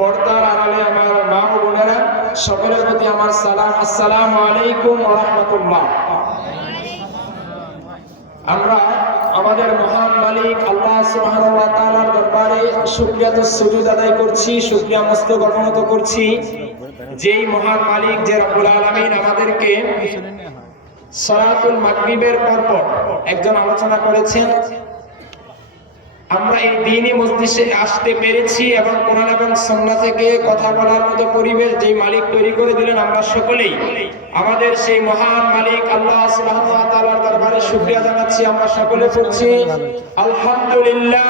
পর্দার আড়ালে আমার মা ও বোনেরা, সকলের প্রতি আমার সালাম। আসসালামু আলাইকুম ওয়া রাহমাতুল্লাহ। আমরা আমাদের মহান মালিক আল্লাহ সুবহানাহু ওয়া তাআলার দরবারে শুকরিয়া ও সুজুদ আদায় করছি, শুকরিয়া মস্তক অবনত করছি যেই মহান মালিক, যে রব্বুল আলামিন আমাদেরকে সালাতুল মাগরিবের পর একজন আলোচনা করেছেন। আমরা এই দ্বীনি মজলিসে আসতে পেরেছি এবং কোরআন এবং সুন্নাহ থেকে কথা বলার মতো পরিবেশ যে মালিক তৈরি করে দিলেন, আমরা সকলেই আমাদের সেই মহান মালিক আল্লাহ সুবহানাহু ওয়া তাআলার দরবারে শুকরিয়া জানাচ্ছি। আমরা সকলে পড়ছি আলহামদুলিল্লাহ।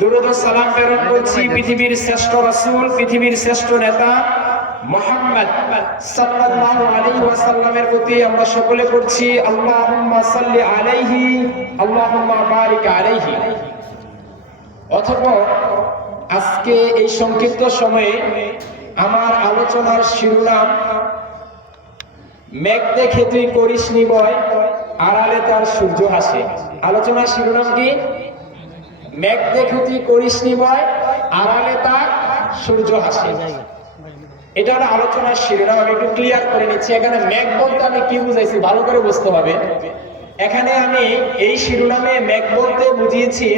দুরূদ ও সালাম প্রেরণ করছি পৃথিবীর শ্রেষ্ঠ রাসূল, পৃথিবীর শ্রেষ্ঠ নেতা মুহাম্মদ সাল্লাল্লাহু আলাইহি ওয়াসাল্লামের প্রতি। আমরা সকলে পড়ছি আল্লাহুম্মা সাল্লি আলাইহি আল্লাহুম্মা বারিক আলাইহি। অতঃপর আজকে এই সংক্ষিপ্ত সময়ে আমার আলোচনার শিরোনাম, মেঘ দেখে তুই করিস নি ভয়, আড়ালে তার সূর্য হাসে। আলোচনার শিরোনাম কি? মেঘ দেখে তুই করিস নি ভয়, আড়ালে তার সূর্য হাসে। এটা হলো আলোচনার শিরোনাম। আমি একটু ক্লিয়ার করে নিচ্ছি, এখানে মেঘ বলতে আমি কি বুঝাইছি ভালো করে বুঝতে হবে। এখানে আমি এই শিরোনামে মেঘ বলতে বুঝিয়েছি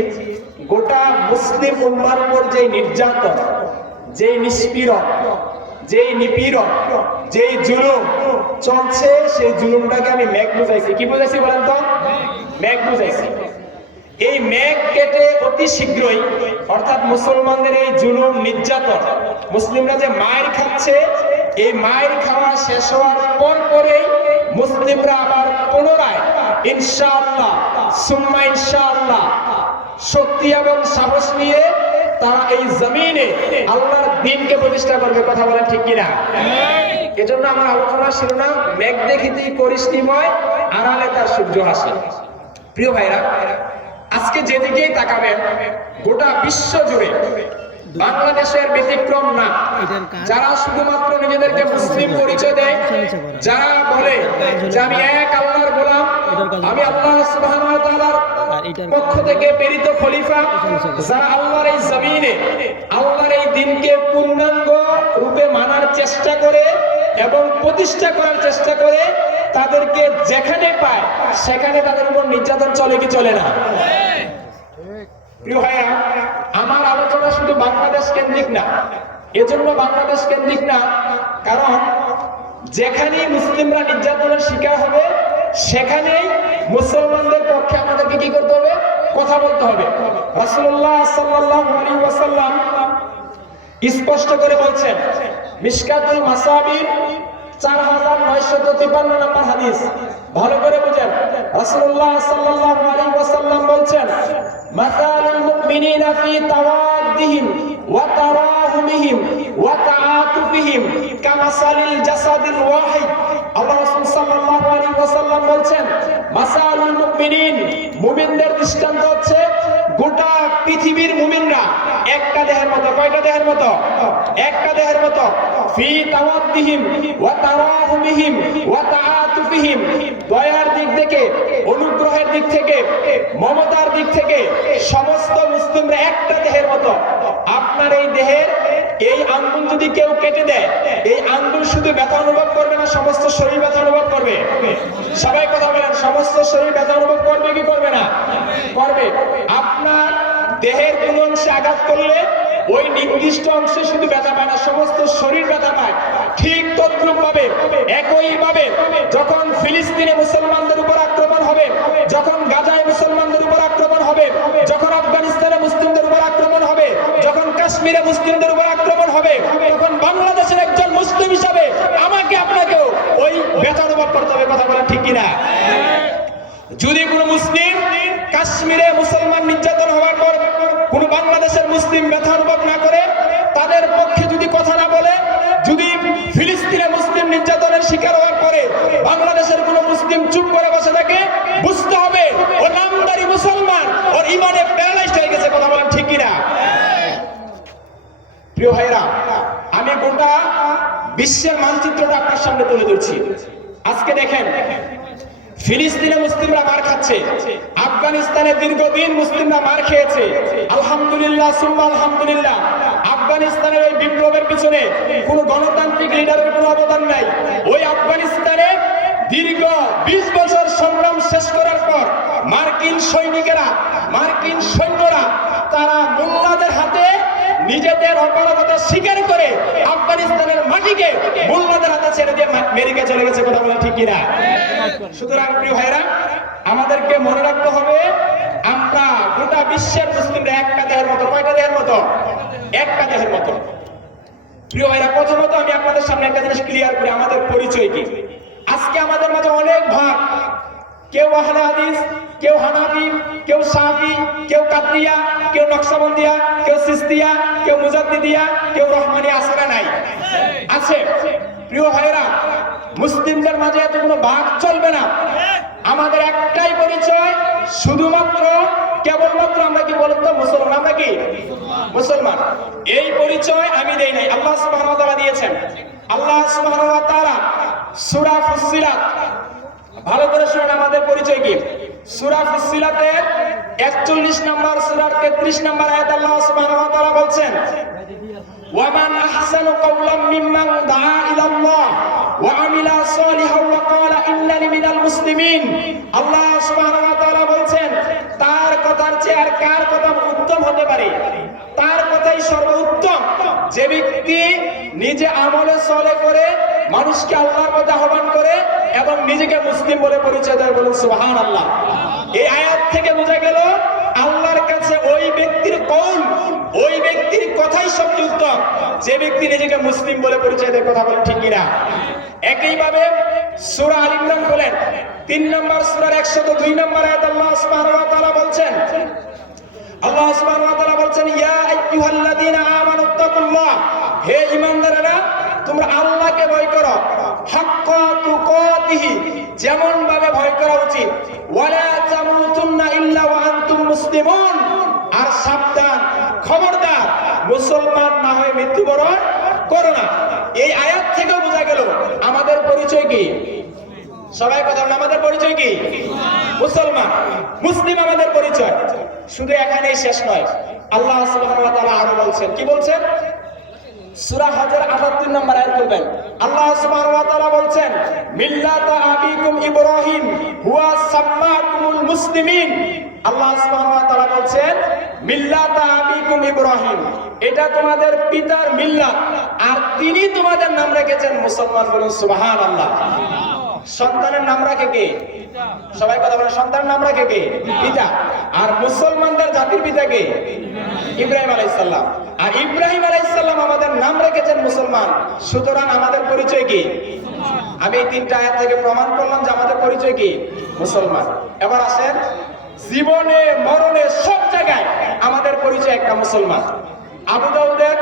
গোটা মুসলিম উম্মার উপর যে নির্যাতন, যে নিষ্পীড়ন, যে নিপীড়ন, যে জুলুম চলছে, সেই জুলুমটাকে আমি মেঘ বুঝাইছি। কি বুঝাইছি বলেন তো? মেঘ বুঝাইছি। এই মেঘ কেটে অতি শীঘ্রই, অর্থাৎ মুসলমানদের এই জুলুম নির্যাতন, মুসলিমরা যে মায়ের খাচ্ছে, এই মায়ের খাওয়া শেষ হওয়ার পরেই মুসলিমরা আবার পুনরায় ইনশাআল্লাহ সুম্মা ইনশাআল্লাহ শক্তি এবং সাহস নিয়ে তারা এই জমিনে আল্লাহর দ্বীনকে প্রতিষ্ঠা করবে। কথা বলেন ঠিক কিনা? এজন্য আমার আলোচনার শিরোনাম, মেঘ দেখিতে করিস নি ভয়, আড়ালে তার সূর্য হাসে। প্রিয় ভাইরা, আজকে যেদিকেই তাকাবেন গোটা বিশ্ব জুড়ে, বাংলাদেশের ব্যতিক্রম না, যারা শুধুমাত্র নিজেদেরকে মুসলিম পরিচয় দেয়, যারা বলে যে আমি এক আল্লাহর গোলাম, আমি আল্লাহ সুবহানাহু ওয়া তাআলার পক্ষ থেকে প্রেরিত খলিফা, যারা আল্লাহর এই জমিনে আল্লাহর এই দ্বীনকে পূর্ণাঙ্গ রূপে মানার চেষ্টা করে এবং প্রতিষ্ঠা করার চেষ্টা করে, তাদেরকে যেখানে পায় সেখানে তাদের উপর নির্যাতন চলে কি চলে না? প্রিয় ভাইয়া, আমার আলোচনা শুধু বাংলাদেশ কেন্দ্রিক না। এজন্য বাংলাদেশ কেন্দ্রিক না, কারণ যেখানেই মুসলিমরা নির্যাতনের শিকার হবে সেখানেই মুসলমানদের পক্ষে আমাদেরকে কি করতে হবে? কথা বলতে হবে। রাসূলুল্লাহ সাল্লাল্লাহু আলাইহি ওয়াসাল্লাম স্পষ্ট করে বলছেন, মিশকাতুল মাসাবির 4953 নম্বর হাদিস, ভালো করে বুঝেন। রাসূলুল্লাহ সাল্লাল্লাহু আলাইহি ওয়াসাল্লাম বলছেন, মাসালুল মুমিনিনা ফি তাওয়াদ্দিহিম ওয়া তারাহুমিহিম ওয়া তাআতুফিহিম কামাসালিল জাসাদিল ওয়াহিদ। আল্লাহ রাসূল সাল্লাল্লাহু আলাইহি ওয়াসাল্লাম বলছেন, মাসালুল মুমিনিন, মুমিনদের দৃষ্টান্ত হচ্ছে গোটা পৃথিবীর মুমিনরা একটা দেহের মতো। কয়টা দেহের মতো? একটা দেহের মতো। ফি তাওয়াদ্দিহিম ওয়া তারাহুমিহিম ওয়া তাআতুফিহিম, দয়ার দিক থেকে, অনুগ্রহের দিক থেকে, মমতার দিক থেকে সমস্ত মুসলিমরা একটা দেহের মতো। আপনার এই দেহের এই আঙ্গুল যদি কেউ কেটে দেয়, এই আঙ্গুল শুধু ব্যথা অনুভব করবে না, সমস্ত শরীর ব্যথা অনুভব করবে। সবাই কথা বলেন, সমস্ত শরীর ব্যথা অনুভব করবে কি করবে না? করবে। আপনার দেহের কোন অংশে আঘাত করলে ওই নির্দিষ্ট অংশে শুধু ব্যথা পায় না, সমস্ত শরীর ব্যথা পায়। ঠিক তদ্রূপ ভাবে, একই ভাবে যখন ফিলিস্তিনে মুসলমানদের উপর আক্রমণ হবে, যখন গাজায় মুসলমানদের উপর আক্রমণ হবে, যখন আফগানিস্তানে মুসলিমদের উপর আক্রমণ হবে, যখন কাশ্মীরে মুসলিমদের উপর আক্রমণ হবে, তখন বাংলাদেশের একজন মুসলিম হিসাবে আমাকে আপনাকেও ওই ব্যথা অনুভব করতে হবে। কথা বলা ঠিক কিনা? যদি কোনো মুসলিম কাশ্মীরে মুসলমান নির্যাতন হওয়ার পর কোন বাংলাদেশের মুসলিম ব্যথা অনুভব না করে, তাদের পক্ষে যদি কথা না বলে, যদি ফিলিস্তিনে মুসলিম নির্যাতনের শিকার হওয়ার পরে বাংলাদেশের কোন মুসলিম চুপ করে বসে থাকে, বুঝতে হবে ও নামদারি মুসলমান, ওর ইমানে প্যারালাইজড হয়ে গেছে। কথা বলেন ঠিক কিনা? প্রিয় ভাইরা, আমি গোটা বিশ্বের মানচিত্রটা আপনার সামনে তুলে ধরছি। আজকে দেখেন, ফিলিস্তিনে মুসলিমরা মার খাচ্ছে, আফগানিস্তানে দীর্ঘদিন মুসলিমরা মার খেয়েছে। আলহামদুলিল্লাহ সুম্মা আলহামদুলিল্লাহ, আফগানিস্তানের এই বিপ্লবের পিছনে কোনো গণতান্ত্রিক লিডারের কোনো অবদান নাই। ওই আফগানিস্তানে দীর্ঘ 20 বছর সংগ্রাম শেষ করার পর মার্কিন সৈন্যরা তারা মোল্লাদের হাতে নিজেদের অপরাধতা স্বীকার করে আফগানিস্তানের মাটিকে মোল্লাদের হাতে ছেড়ে দিয়ে আমেরিকা চলে গেছে। কথা বলা ঠিক কিনা? সুতরাং প্রিয় ভাইরা, আমাদেরকে মনে রাখতে হবে আমরা গোটা বিশ্বের মুসলিমরা একটা দেহের মতো। কয়টা দেহের মতো? একটা দেহের মতো। প্রিয় ভাইরা, প্রথমত আমি আপনাদের সামনে একটা জিনিস ক্লিয়ার করি, আমাদের পরিচয় কি। আজকে আমাদের মাঝে অনেক ভাগ, কেউ আহলে হাদিস, কেউ হানাফি, কেউ শাফি, কেউ কাদরিয়া, কেউ নকশবন্দিয়া, কেউ সিস্তিয়া, কেউ মুজাদ্দিদিয়া, কেউ রহমানিয়া। আছে না নাই? আছে। প্রিয় ভাইরা, মুসলিমদের মাঝে এতগুলো ভাগ চলবে না। আমাদের একটাই পরিচয়, শুধুমাত্র কেবলমাত্র আমরা কি বলতো? মুসলমান। আমরা কি মুসলমান? এই পরিচয় আমি দেই নাই, আল্লাহ সুবহানাহু ওয়া তাআলা দিয়েছেন। আল্লাহ সুবহানাহু ওয়া তাআলা সূরা ফুসসিলাত, ভালো করে শুনুন আমাদের পরিচয় কি। সূরা ফুসসিলাতের 41 নম্বর সূরার 33 নম্বর আয়াত আল্লাহ সুবহানাহু ওয়া তাআলা বলছেন, ওয়ামান আহসানু কাওলাম মিম্মান দাআ ইলাল্লাহ ওয়া আমিলা সালিহান ওয়া ক্বালা ইন্নানি মিনাল মুসলিমিন। আল্লাহ সুবহানাহু ওয়া তাআলা বলছেন, তার কথার চেয়ে আর কার কথা উত্তম হতে পারে? তার কথাই সর্বোত্তম, যে ব্যক্তি নিজে আমলে সলে করে মানুষকে আল্লাহর পথে আহ্বান করে এবং নিজেকে মুসলিম বলে পরিচয় দেয়। বলুন সুবহানাল্লাহ। এই আয়াত থেকে বোঝা গেল আল্লাহর কাছে ওই ব্যক্তির কওল, ওই ব্যক্তির কথাই সবচেয়ে উত্তম যে ব্যক্তি নিজেকে মুসলিম বলে পরিচয় দেয়। কথা বলেন ঠিক কিনা? একইভাবে সূরা আল ইমরান বলেন 3 নম্বর সূরার 102 নম্বর আয়াত আল্লাহ সুবহানাহু ওয়া তাআলা বলছেন, আল্লাহ সুবহানাহু ওয়া তাআলা বলছেন, ইয়া আইয়ুহাল্লাযীনা আমানুত্তাকুল্লাহ, হে ঈমানদারেরা তোমরা আল্লাহকে ভয় করো, হাক্কা তুকাতিহি, যেমন ভাবে ভয় করা উচিত, ওয়ালা তামুতুন্না ইল্লা ওয়া আনতুম মুসলিমুন, আর সাবধান, খবরদার মুসলমান না হয়ে মৃত্যুবরণ করো না। এই আয়াত থেকে বোঝা গেল আমাদের পরিচয় কি। সবাই কথা বলেন, আমাদের পরিচয় কি? মুসলমান, মুসলিম আমাদের পরিচয়। শুধু এখানেই শেষ নয়, আল্লাহ সুবহানাহু ওয়া তাআলা আরো বলছেন। কি বলছেন? সূরা হজের 78 নম্বর আয়াত করবেন, আল্লাহ সুবহানাহু ওয়া তাআলা বলছেন, মিল্লাতা আবিকুম ইব্রাহিম হুয়া সাম্মাকুমুল মুসলিমিন। আল্লাহ সুবহানাহু ওয়া তাআলা বলছেন, মিল্লাতা আবিকুম ইব্রাহিম, এটা তোমাদের পিতার মিল্লাত, আর তিনি তোমাদের নাম রেখেছেন মুসলমান। বলুন সুবহানাল্লাহ। সন্তানের নাম রাখে কে? সবাই কথা বলেন, সন্তানের নাম রাখে কে? পিতা। আর মুসলমানদের জাতির পিতা কে? ইব্রাহিম আলাইহিস সালাম। আর ইব্রাহিম আলাইহিস সালাম আমাদের নাম রেখেছেন মুসলমান। সুতরাং আমাদের পরিচয় কি? আমি এই 3টা আয়াত থেকে প্রমাণ করলাম যে আমাদের পরিচয় কি? মুসলমান। এবার আসেন, জীবনে মরণে সব জায়গায় আমাদের পরিচয় একটা মুসলমান। আবু দাউদের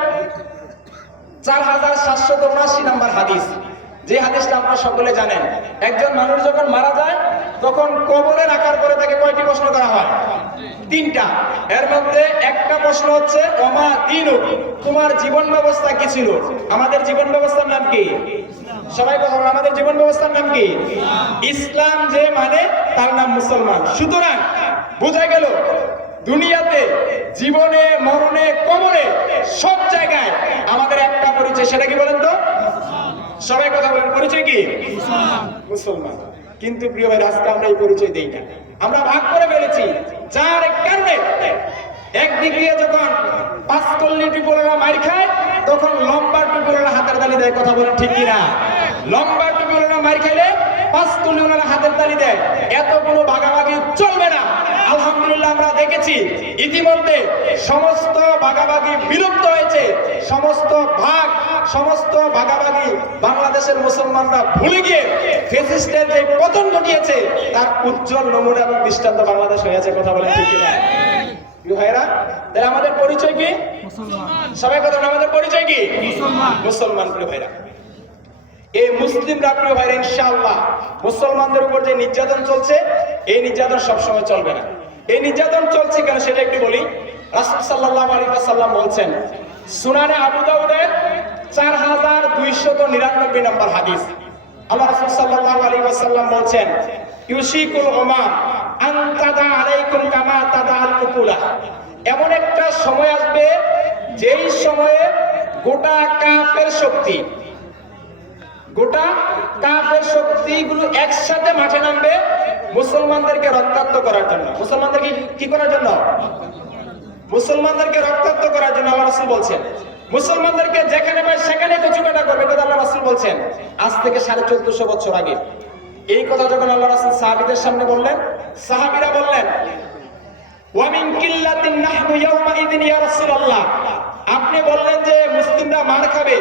4779 নম্বর হাদিস, যে হাদিসটা আপনারা সকলে জানেন, একজন মানুষ যখন মারা যায় তখন কবরে রাখার পরে তাকে কয়টি প্রশ্ন করা হয়? 3টা। এর মধ্যে একটা প্রশ্ন হচ্ছে ওমা দীনুক, তোমার জীবন ব্যবস্থা কি ছিল? আমাদের জীবন ব্যবস্থার নাম কি? সবাই কথা বলেন, আমাদের জীবন ব্যবস্থার নাম কি? ইসলাম যে মানে তার নাম মুসলমান। সুতরাং বোঝা গেল দুনিয়াতে জীবনে মরণে কবরে সব জায়গায় আমাদের একটা পরিচয়। সেটা কি বলেন তো? সবাই কথা বলেন, পরিচয় কি? মুসলমান। কিন্তু প্রিয় ভাই, আজকে আমরা এই পরিচয় দেই না, আমরা ভাগ করে ফেলেছি। যার কারণে একদিকে যখন 5 কল্লি টুপিওয়ালা মার খায়, তখন লম্বা টুপিওয়ালা হাতের তালি দেয়। কথা বলেন ঠিক কিনা? লম্বা টুপিওয়ালা মার খাইলে 5 কল্লিওয়ালা হাতের তালি দেয়। এত কোনো ভাগাভাগি চলবে না। আলহামদুলিল্লাহ আমরা দেখেছি ইতিমধ্যে সমস্ত ভাগাভাগি বিলুপ্ত হয়েছে। সমস্ত ভাগাভাগি বাংলাদেশের মুসলমানরা ভুলে গিয়ে ফ্যাসিস্টের যে পতন ঘটিয়েছে তার উজ্জ্বল নমুনা এবং দৃষ্টান্ত বাংলাদেশ হয়েছে। কথা বলেন ঠিক কিনা? প্রিয় ভাইরা, তাহলে আমাদের পরিচয় কি? মুসলমান। সবাই কথা বলেন, আমাদের পরিচয় কি? মুসলমান। মুসলমান। প্রিয় ভাইরা, এই মুসলিমরা প্রিয় ভাইরা ইনশাআল্লাহ মুসলমানদের উপর যে নির্যাতন চলছে, এই নির্যাতন সবসময় চলবে না। এই নির্যাতন চলছে কেন সেটা একটু বলি। রাসূল সাল্লাল্লাহু আলাইহি ওয়াসাল্লাম বলছেন, সুনানে আবু দাউদের 4299 নম্বর হাদিস, আল্লাহ রাসূল সাল্লাল্লাহু আলাইহি ওয়াসাল্লাম বলছেন, ইউশিকুল উমাম আন তাদা আলাইকুম কামা তাদা আল উকুলা। এমন একটা সময় আসবে যেই সময়ে গোটা কাফের শক্তি, গোটা কাফের শক্তিগুলো একসাথে মাঠে নামবে মুসলমানদেরকে রক্তাক্ত করার জন্য। মুসলমানদেরকে কি করার জন্য? মুসলমানদেরকে রক্তাক্ত করার জন্য আল্লাহ রাসূল বলছেন। মুসলমানদেরকে যেখানে পায় সেখানে কচুকাটা করবে, এটা আল্লাহ রাসূল বলছেন আজ থেকে 1450 বছর আগে। এই কথা যখন আল্লাহ রাসূল সাহাবীদের সামনে বললেন, সাহাবীরা বললেন ওয়া মিন কিল্লাতিন নাহনু ইয়াউমাইদিন ইয়া রাসূলুল্লাহ, আপনি বললেন যে মুসলিমরা মার খাবে,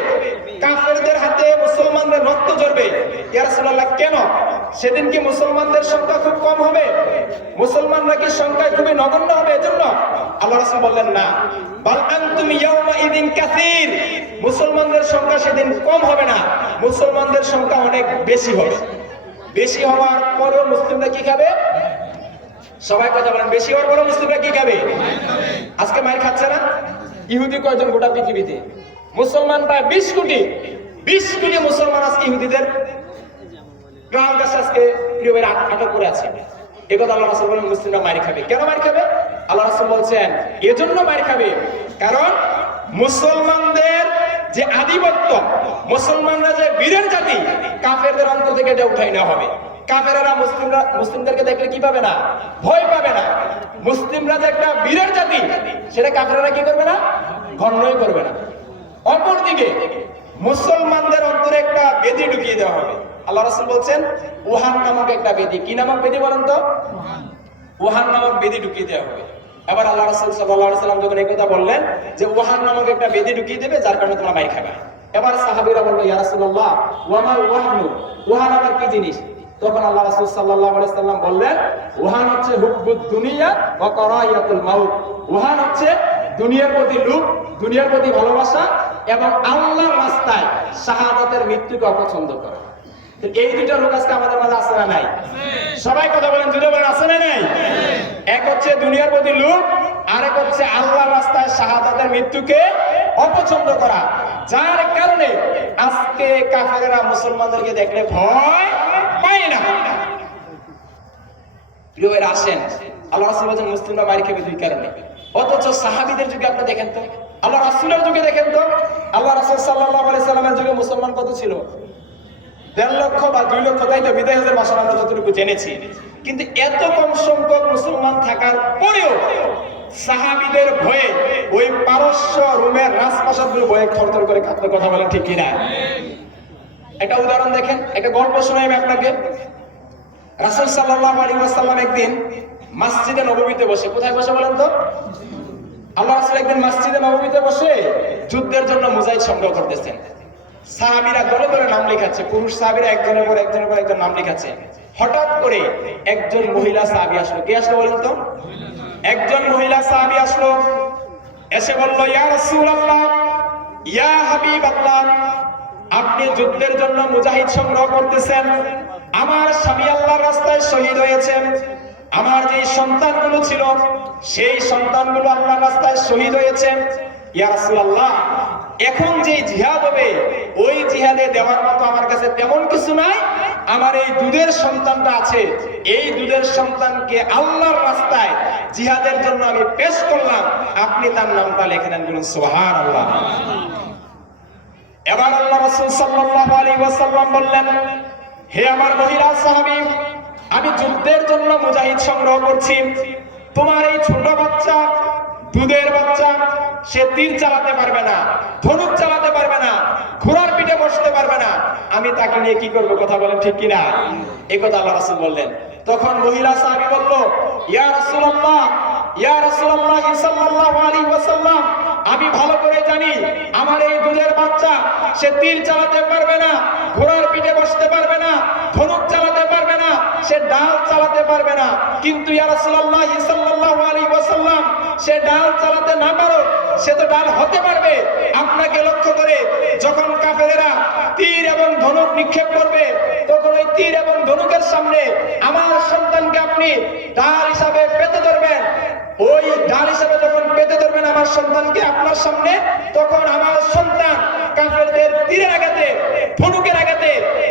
কাফেরদের হাতে মুসলমানদের রক্ত ঝরবে, ইয়া রাসূলুল্লাহ কেন? সেদিন কি মুসলমানদের সংখ্যা খুব কম হবে? মুসলমানরা কি সংখ্যায় খুবই নগণ্য হবে এজন্য? আল্লাহ রাসূল বললেন না, বাল আনতুম ইয়াউমাইদিন কাসীর, মুসলমানদের সংখ্যা সেদিন কম হবে না, মুসলমানদের সংখ্যা অনেক বেশি হবে। বেশি হওয়ার পরেও মুসলিমরা কি খাবে? সবাই কথা বলেন, বেশি হওয়ার পরেও মুসলিমরা কি খাবে? আজকে মার খাচ্ছে না? ইহুদি কয়জন গোটা পৃথিবীতে? মুসলমান প্রায় 20 কোটি। 20 কোটি মুসলমান আজকে ইহুদিদের গাল গাছ আজকে প্রিয় আটক করে আছে। একথা আল্লাহ রাসূল বলেন মুসলিমরা মার খাবে। কেন মার খাবে? আল্লাহ রাসূল বলছেন এজন্য মার খাবে কারণ মুসলমানদের যে আধিপত্য, মুসলমানরা যে বীরের জাতি, কাফেরদের অন্তর থেকে এটা উঠাই নেওয়া হবে। কাফেররা মুসলিমদেরকে দেখলে কি পাবে না? ভয় পাবে না। মুসলিমরা যে একটা বীরের জাতি, সেটা কাফেররা কি করবে না? গণ্যই করবে না। অপরদিকে মুসলমানদের অন্তরে একটা বেদি ঢুকিয়ে দেওয়া হবে। আল্লাহ রাসূল বলছেন ওহান নামক একটা বেদি। কি নামক বেদি বলেন তো? ওহান নামক বেদি ঢুকিয়ে দেওয়া হবে। এবার আল্লাহ রাসূল সাল্লাল্লাহু আলাইহি সাল্লাম যখন এই কথা বললেন যে ওহান নামক একটা বেদি ঢুকিয়ে দেবে যার কারণে তোমরা মার খাবে, এবার সাহাবীরা বলল ইয়া রাসূলুল্লাহ ওয়া মাল ওয়াহনু, ওহান আবার কি জিনিস? তখন আল্লাহ রাসূল সাল্লাল্লাহু আলাইহি সাল্লাম বললেন ওহান হচ্ছে হুব্বুদ দুনিয়া ওয়া কারায়াতুল মাউত। ওহান হচ্ছে দুনিয়ার প্রতি লোভ, দুনিয়ার প্রতি ভালোবাসা এবং আল্লাহর রাস্তায় শাহাদাতের মৃত্যুকে অপছন্দ করা। এই দুইটা লোক আজকে আমাদের মাঝে আছে না নাই? সবাই কথা বলেন, জোরে বলেন, আছে না নাই? এক হচ্ছে দুনিয়ার প্রতি লোভ, আর এক হচ্ছে আল্লাহর রাস্তায় শাহাদাতের মৃত্যুকে অপছন্দ করা, যার কারণে আজকে কাফেররা মুসলমানদেরকে দেখলে ভয় পায় না। প্রিয় ভাইরা আসেন, আল্লাহ রাসূল বলেন মুসলিমরা মার খাবে দুই কারণে। অথচ সাহাবীদের যুগে আপনি দেখেন তো, আল্লাহ রাসূলের যুগে দেখেন তো, আল্লাহ রাসূল সাল্লাল্লাহু আলাইহি সাল্লামের যুগে মুসলমান কত ছিল? 1.5 লক্ষ বা 2 লক্ষ, তাই তো বিদায় হজের ভাষা আমরা যতটুকু জেনেছি। কিন্তু এত কম সংখ্যক মুসলমান থাকার পরেও সাহাবীদের ভয়ে ওই পারস্য রোমের রাজপ্রাসাদগুলো ভয়ে থরথর করে কাঁপতে, কথা বলেন ঠিক কিনা? একটা উদাহরণ দেখেন, একটা গল্প শোনাই আমি আপনাকে। রাসূল সাল্লাল্লাহু আলাইহি ওয়াসাল্লাম একদিন মসজিদে নববীতে বসে, কোথায় বসে বলেন তো? আল্লাহ রাসূল একদিন মসজিদে নববীতে বসে যুদ্ধের জন্য মুজাহিদ সংগ্রহ করতেছেন। সাহাবীরা দলে দলে নাম লেখাচ্ছে, পুরুষ সাহাবীরা একজনের পর একজন নাম লেখাচ্ছে। হঠাৎ করে একজন মহিলা সাহাবী আসলো। কে আসলো বলেন তো? একজন মহিলা সাহাবী আসলো, এসে বলল ইয়া রাসূলুল্লাহ, ইয়া হাবিবাল্লাহ, আপনি যুদ্ধের জন্য মুজাহিদ সংগ্রহ করতেছেন, আমার স্বামী আল্লাহর রাস্তায় শহীদ হয়েছেন, আমার যে সন্তানগুলো ছিল সেই সন্তানগুলো আল্লাহর রাস্তায় শহীদ হয়েছে। ইয়া রাসূলুল্লাহ, এখন যে জিহাদ হবে ওই জিহাদে দেওয়ার মতো আমার কাছে তেমন কিছু নাই, আমার এই দুধের সন্তানটা আছে, এই দুধের সন্তানকে আল্লাহর রাস্তায় জিহাদের জন্য আমি পেশ করলাম, আপনি তার নামটা লিখে নেন, বলুন সুবহানাল্লাহ। এবার আল্লাহ রাসূল সাল্লাল্লাহু আলাইহি ওয়াসাল্লাম বললেন, হে আমার মহিলা সাহাবী, আমি যুদ্ধের জন্য মুজাহিদ সংগ্রহ করছি, তোমার এই ছোট বাচ্চা, দুধের বাচ্চা, সে তীর চালাতে পারবে না, ধনুক চালাতে পারবে না, ঘোড়ার পিঠে বসতে পারবে না, আমি তাকে নিয়ে কি করব, কথা বলেন ঠিক কিনা? এই কথা আল্লাহ রাসূল বললেন। তখন মহিলা সাহাবী বলল, ইয়া রাসূলুল্লাহ, ইয়া রাসূলুল্লাহ সাল্লাল্লাহু আলাইহি ওয়াসাল্লাম, আমি ভালো করে জানি আমার এই দুধের বাচ্চা সে তীর চালাতে পারবে না, ঘোড়ার পিঠে বসতে পারবে না, ধনুক চালাতে পারবে না, সে ডাল চালাতে পারবে না, কিন্তু ইয়া রাসূলুল্লাহ সাল্লাল্লাহু আলাইহি ওয়াসাল্লাম, সে ডাল চালাতে না পারো, সে তো ডাল হতে পারবে। আপনাকে লক্ষ্য করে যখন কাফেরেরা তীর এবং ধনুক নিক্ষেপ করবে, তখন ওই তীর এবং ধনুকের সামনে আমার সন্তানকে আপনি ডাল হিসাবে পেতে ধরবেন। ওই ডাল হিসাবে যখন পেতে ধরবেন আমার সন্তানকে আপনার সামনে, তখন আমার সন্তান কাফেরদের তীরের আঘাতে, ধনুকের আঘাতে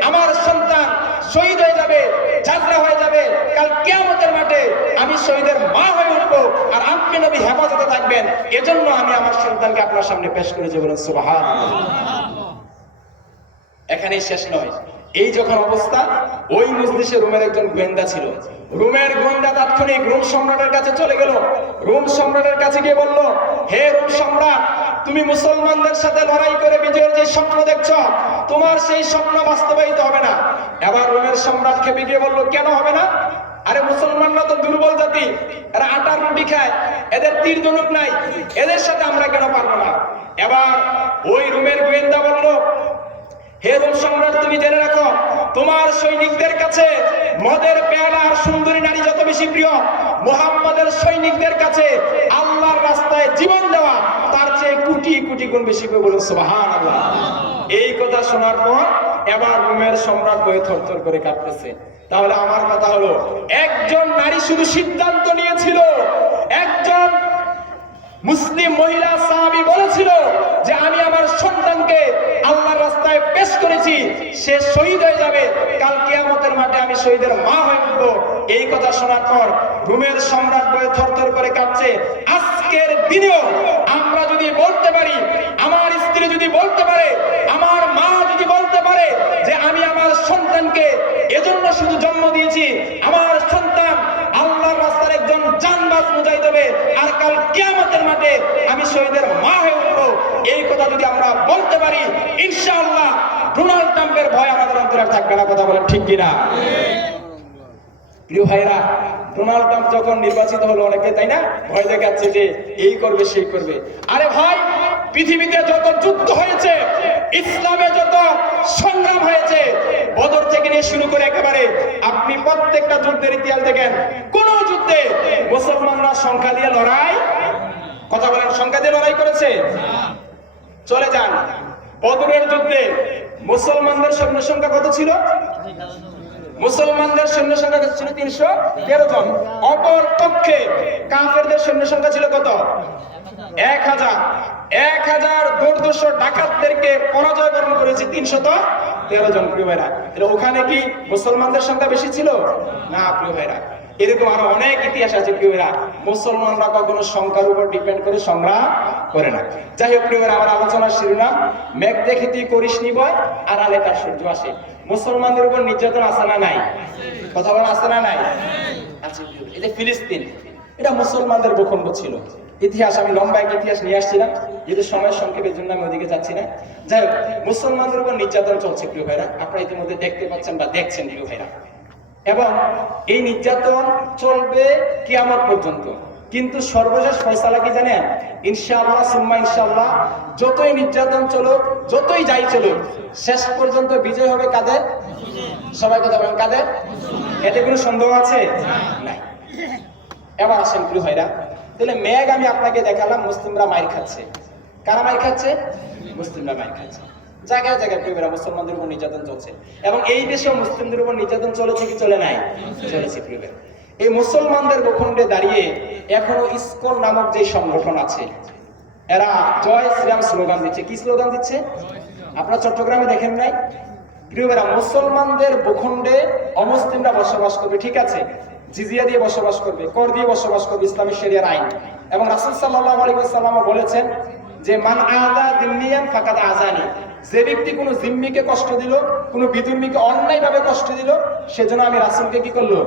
আমার সন্তান শহীদ হয়ে যাবে, যাত্রা হয়ে যাবে। কাল কিয়ামতের মাঠে আমি শহীদের মা হয়ে উঠবো, আর আপনি আপনি নবী হেফাজতে থাকবেন, এজন্য আমি আমার সন্তানকে আপনার সামনে পেশ করেছি, বলেন সুবহানাল্লাহ। এখানেই শেষ নয়, এই যখন অবস্থা, ওই মজলিসে রোমের একজন গোয়েন্দা ছিল। রোমের গোয়েন্দা তাৎক্ষণিক রোম সম্রাটের কাছে চলে গেল। রোম সম্রাটের কাছে গিয়ে বলল, হে রোম সম্রাট, তুমি মুসলমানদের সাথে লড়াই করে বিজয়ের যে স্বপ্ন দেখছ, তোমার সেই স্বপ্ন বাস্তবায়িত হবে না। এবার রোমের সম্রাট খেপে গিয়ে বলল, কেন হবে না? আরে মুসলমানরা তো দুর্বল জাতি, এরা আটার রুটি খায়, এদের তীর ধনুক নাই, এদের সাথে আমরা কেন পারবো না? এবার ওই রোমের গোয়েন্দা বলল, হে রোম সম্রাট, তুমি জেনে রাখো, তোমার সৈনিকদের কাছে মদের পেয়ালা আর সুন্দরী নারী যত বেশি প্রিয়, মুহাম্মাদের সৈনিকদের কাছে আল্লাহর রাস্তায় জীবন দেওয়া তার চেয়ে কোটি কোটি গুণ বেশি করে, বলুন সুবহানাল্লাহ। এই কথা শোনার পর এবার রোমের সম্রাট বয়ে থরথর করে কাঁপতেছে। তাহলে আমার কথা হলো, একজন নারী শুধু সিদ্ধান্ত নিয়েছিল, একজন মুসলিম মহিলা সাহাবী বলেছিল যে আমি আমার সন্তানকে আল্লাহর রাস্তায় পেশ করেছি, সে শহীদ হয়ে যাবে, কাল কিয়ামতের মাঠে আমি শহীদের মা হয়ে উঠব। এই কথা শোনার পর রোমের সম্রাট বয়ে থরথর করে কাঁপছে। আজকের দিনেও আমরা যদি বলতে পারি, আমার স্ত্রী যদি বলতে পারে, আমার মা যদি বলতে পারে যে আমি আমার সন্তানকে এজন্য শুধু জন্ম দিয়েছি, আমার সন্তান আল্লাহর রাস্তার একজন জানবাজ মুজাহিদ হবে, আর কাল কিয়ামতের মাঠে আমি শহীদের মা হয়ে উঠব, এই কথা যদি আমরা বলতে পারি, ইনশাআল্লাহ ডোনাল্ড ট্রাম্পের ভয় আমাদের অন্তরে থাকবে না। কথা বলেন ঠিক কিনা? প্রিয় ভাইরা, ডোনাল্ড ট্রাম্প যখন নির্বাচিত হলো, অনেকে তাই না ভয় দেখাচ্ছে যে এই করবে সেই করবে। আরে ভাই, পৃথিবীতে যত যুদ্ধ হয়েছে, ইসলামে যত সংগ্রাম হয়েছে, বদর থেকে নিয়ে শুরু করে একেবারে আপনি প্রত্যেকটা যুদ্ধের ইতিহাস দেখেন, কোন যুদ্ধে মুসলমানরা সংখ্যা দিয়ে লড়াই, কথা বলেন, সংখ্যা দিয়ে লড়াই করেছে? চলে যান, বদরের যুদ্ধে মুসলমানদের সৈন্য সংখ্যা কত ছিল? মুসলমানদের সৈন্য সংখ্যা ছিল 313 জন। অপর পক্ষে কাফেরদের সৈন্য সংখ্যা ছিল কত? 1000 দুর্ধর্ষ ডাকাতদেরকে পরাজয় বরণ করেছে 313 জন। প্রিয় ভাইরা, ওখানে কি মুসলমানদের সংখ্যা বেশি ছিল? না প্রিয় ভাইরা, এরকম আরো অনেক ইতিহাস আছে। প্রিয় ভাইরা, মুসলমানরা কখনো সংখ্যার উপর ডিপেন্ড করে সংগ্রাম করে না। যাই হোক প্রিয় ভাইরা, আমার আলোচনার শিরোনাম, মেঘ দেখে তুই করিস নি ভয়, আড়ালে তার সূর্য আসে। মুসলমানদের উপর নির্যাতন আছে না নাই? কথা বলা আছে না নাই? আচ্ছা, এই যে ফিলিস্তিন, এটা মুসলমানদের ভূখণ্ড ছিল। ইতিহাস, আমি লম্বা এক ইতিহাস নিয়ে আসছিলাম, যেহেতু সময়ের সংক্ষেপের জন্য আমি ওদিকে যাচ্ছি না। যাই হোক, মুসলমানদের উপর নির্যাতন চলছে প্রিয় ভাইরা, আপনারা ইতিমধ্যে দেখতে পাচ্ছেন বা দেখছেন প্রিয় ভাইরা, এবং এই নির্যাতন চলবে কিয়ামত পর্যন্ত। কিন্তু সর্বশেষ ফয়সালা কি জানেন? ইনশাআল্লাহ সুম্মা ইনশাআল্লাহ, যতই নির্যাতন চলুক, যতই যাই চলুক, শেষ পর্যন্ত বিজয় হবে কাদের? সবাই কথা বলেন, কাদের? এতে কোনো সন্দেহ আছে? নাই। এবার আসেন প্রিয় ভাইরা, তাহলে মেঘ আমি আপনাকে দেখালাম, মুসলিমরা মাইর খাচ্ছে। কারা মাইর খাচ্ছে? মুসলিমরা মাইর খাচ্ছে। জায়গায় জায়গায় প্রিয় ভাইরা মুসলমানদের উপর নির্যাতন চলছে, এবং এই দেশেও মুসলিমদের উপর নির্যাতন চলেছে কি চলে নাই? চলেছে প্রিয় ভাইরা। এই মুসলমানদের ভূখণ্ডে দাঁড়িয়ে এখনো ইসকন নামক যে সংগঠন আছে, এরা জয় শ্রীরাম স্লোগান দিচ্ছে। কি স্লোগান দিচ্ছে? আপনারা চট্টগ্রামে দেখেন নাই? প্রিয় ভাইরা, মুসলমানদের ভূখণ্ডে অমুসলিমরা বসবাস করবে, ঠিক আছে, জিজিয়া দিয়ে বসবাস করবে, কর দিয়ে বসবাস করবে, ইসলামী শরিয়ার আইন। এবং রাসূল সাল্লাল্লাহু আলাইহি ওয়াসাল্লাম বলেছেন যে মান আযা যিম্মিয়ান ফাকাদ আযানি, যে ব্যক্তি কোনো জিম্মিকে কষ্ট দিল, কোনো বিধর্মীকে অন্যায়ভাবে কষ্ট দিল, সেজন্য আমি রাসূলকে কি করলো?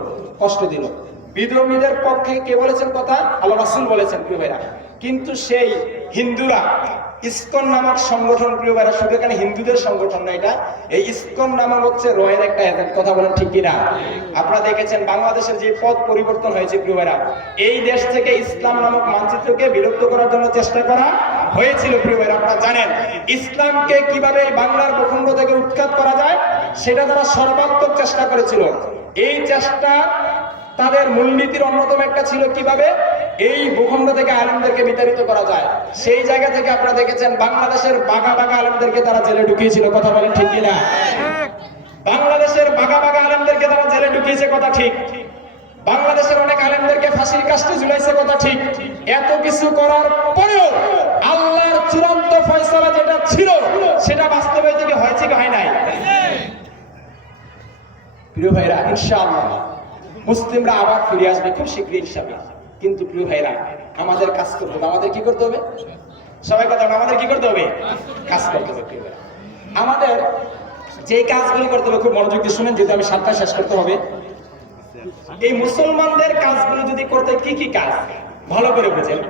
কষ্ট দিল। বিধর্মীদের পক্ষে কে বলেছেন কথা? আল্লাহ রাসূল বলেছেন প্রিয় ভাইরা। কিন্তু সেই হিন্দুরা ইসকন নামক সংগঠন, প্রিয় ভাইরা, শুধু এখানে হিন্দুদের সংগঠন না, এটা এই ইসকন নামক হচ্ছে রয়ের একটা এজেন্ট। কথা বলেন ঠিক কিনা? আপনারা দেখেছেন বাংলাদেশের যে পথ পরিবর্তন হয়েছে প্রিয় ভাইরা, এই দেশ থেকে ইসলাম নামক মানচিত্রকে বিলুপ্ত করার জন্য চেষ্টা করা হয়েছিল প্রিয় ভাইরা। আপনারা জানেন ইসলামকে কিভাবে বাংলার ভূখণ্ড থেকে উৎখাত করা যায়, সেটা তারা সর্বাত্মক চেষ্টা করেছিল। এই চেষ্টা তাদের মূলনীতির অন্যতম একটা ছিল কিভাবে এই ভূখণ্ড থেকে আলেমদেরকে বিতাড়িত করা যায়। সেই জায়গা থেকে আপনারা দেখেছেন বাংলাদেশের বাঘা বাঘা আলেমদেরকে তারা জেলে ঢুকিয়েছিল। কথা বলেন ঠিক কিনা? বাংলাদেশের বাঘা বাঘা আলেমদেরকে তারা জেলে ঢুকিয়েছে, কথা ঠিক। বাংলাদেশের অনেক আলেমদেরকে ফাঁসির কাস্টে ঝুলাইছে, কথা ঠিক। এত কিছু করার পরেও আল্লাহর চূড়ান্ত ফয়সালা যেটা ছিল, সেটা বাস্তবায়িত কি হয়েছে কি হয় নাই? প্রিয় ভাইরা, ইনশাআল্লাহ মুসলিমরা আবার ফিরে আসবে খুব শীঘ্রই ইনশাআল্লাহ। কিন্তু প্রিয় ভাইরা, আমাদের কাজ করতে হবে। আমাদের কি করতে হবে? সবাই কথা বলেন, আমাদের কি করতে হবে? কাজ করতে হবে। আমাদের যে কাজগুলো করতে হবে, খুব মনোযোগ দিয়ে শুনেন, যেহেতু আমি 7টা শেষ করতে হবে। এই মুসলমানদের কাজগুলো যদি করতে, কি কি কাজ ভালো করে বুঝেন।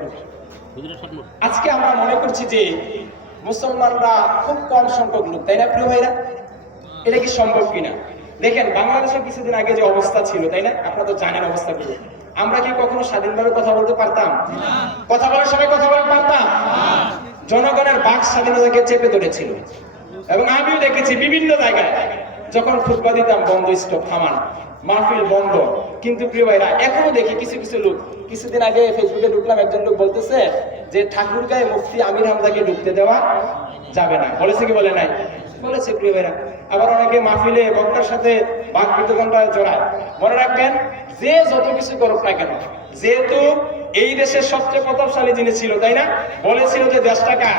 আজকে আমরা মনে করছি যে মুসলমানরা খুব কম সংখ্যক লোক, তাই না প্রিয় ভাইরা? এটা কি সম্ভব কিনা? দেখেন, বাংলাদেশের কিছুদিন আগে যে অবস্থা ছিল, তাই না? আপনারা তো জানেন অবস্থাগুলো। আমরা কি কখনো স্বাধীনভাবে কথা বলতে পারতাম? কথা বলার সবাই কথা বলতে পারতাম? জনগণের বাক স্বাধীনতাকে চেপে ধরেছিল। এবং আমিও দেখেছি বিভিন্ন জায়গায় যখন খুতবা দিতাম, বন্ধ, স্টপ, থামান, মাহফিল বন্ধ। কিন্তু প্রিয় ভাইরা, এখনো দেখি কিছু কিছু লোক, কিছুদিন আগে ফেসবুকে ঢুকলাম, একজন লোক বলতেছে যে ঠাকুরগাঁয়ে মুফতি আমির হামজাকে ঢুকতে দেওয়া যাবে না। বলেছে কি বলে নাই? বলেছে প্রিয় ভাইরা। আবার অনেকে মাহফিলে বক্তার সাথে বাক বিতর্কটা জড়ায়। মনে রাখবেন, যে যত কিছু করুক না কেন, যেহেতু এই দেশের সবচেয়ে প্রতাপশালী যিনি ছিল, তাই না? বলেছিল যে দেশটা কার?